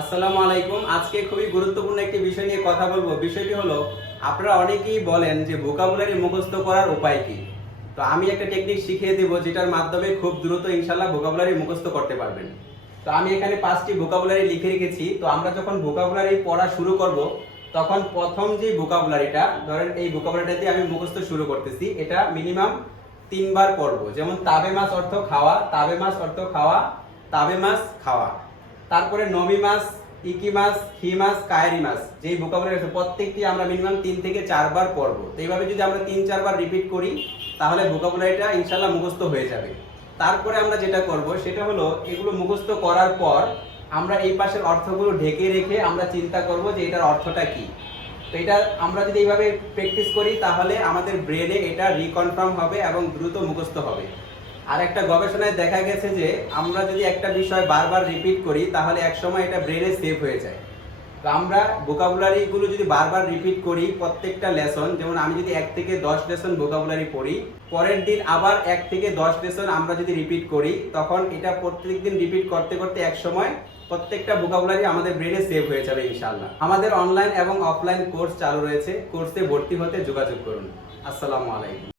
আসসালামু আলাইকুম। আজকে খুবই গুরুত্বপূর্ণ একটি বিষয় নিয়ে কথা বলব। বিষয়টি হলো, আপনারা অনেকেই বলেন যে ভোকাবুলারি মুখস্থ করার উপায় কি? তো আমি একটা টেকনিক শিখিয়ে দেব যেটার মাধ্যমে খুব দ্রুত ইনশাল্লাহ ভোকাবুলারি মুখস্থ করতে পারবেন। তো আমি এখানে পাঁচটি ভোকাবুলারি লিখে রেখেছি। তো আমরা যখন ভোকাবুলারি পড়া শুরু করব, তখন প্রথম যে ভোকাবুলারিটা ধরেন এই ভোকাবুলারিটা দিয়ে আমি মুখস্থ শুরু করতেছি, এটা মিনিমাম তিনবার পড়ব। যেমন তাবে মাছ অর্থ খাওয়া, তাবে মাছ অর্থ খাওয়া, তাবে মাছ খাওয়া। তারপরে নমি মাছ, ইকি মাছ, হি মাছ কায়েরি মাছ, যেই ভোকাবুলারি আছে, প্রত্যেকটি আমরা মিনিমাম তিন থেকে চারবার পড়ব। তো এইভাবে যদি আমরা তিন, চারবার রিপিট করি, তাহলে ভোকাবুলারিটা ইনশাল্লাহ মুখস্থ হয়ে যাবে। তারপরে আমরা যেটা করব, সেটা হলো এগুলো মুখস্থ করার পর আমরা এই পাশের অর্থগুলো ঢেকে রেখে আমরা চিন্তা করব যে এটার অর্থটা কি। তো এটা আমরা যদি এইভাবে প্র্যাকটিস করি, তাহলে আমাদের ব্রেনে এটা রিকনফার্ম হবে এবং দ্রুত মুখস্থ হবে। আর একটা গবেষণায় দেখা গেছে যে আমরা যদি একটা বিষয় বারবার রিপিট করি, তাহলে একসময় এটা ব্রেনে সেভ হয়ে যায়। তো আমরা ভোকাবুলারি গুলো যদি বারবার রিপিট করি, প্রত্যেকটা লেসন যেমন আমি যদি এক থেকে দশ লেসন ভোকাবুলারি পড়ি, পরের দিন আবার এক থেকে দশ লেসন আমরা যদি রিপিট করি, তখন এটা প্রত্যেক দিন রিপিট করতে করতে এক সময় প্রত্যেকটা ভোকাবুলারি আমাদের ব্রেনে সেভ হয়ে যাবে ইনশাল্লাহ আমাদের অনলাইন এবং অফলাইন কোর্স চালু রয়েছে। কোর্সে ভর্তি হতে যোগাযোগ করুন। আসসালামু আলাইকুম।